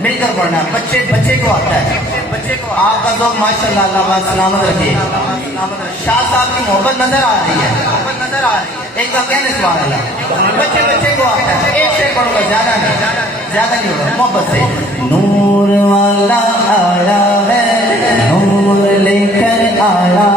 मिलकर पढ़ना। बच्चे बच्चे को आता है, बच्चे को आपका तो माशाल्लाह अल्लाह सलामत रखे। शाह साहब की मोहब्बत नजर आ रही है, नजर आ रही है। एक बार कहने सुभान अल्लाह। बच्चे बच्चे को आता है, एक शेर पढ़ूंगा, ज्यादा नहीं, ज्यादा नहीं होगा, मोहब्बत से। नूर वाला आया है, नूर लेकर आया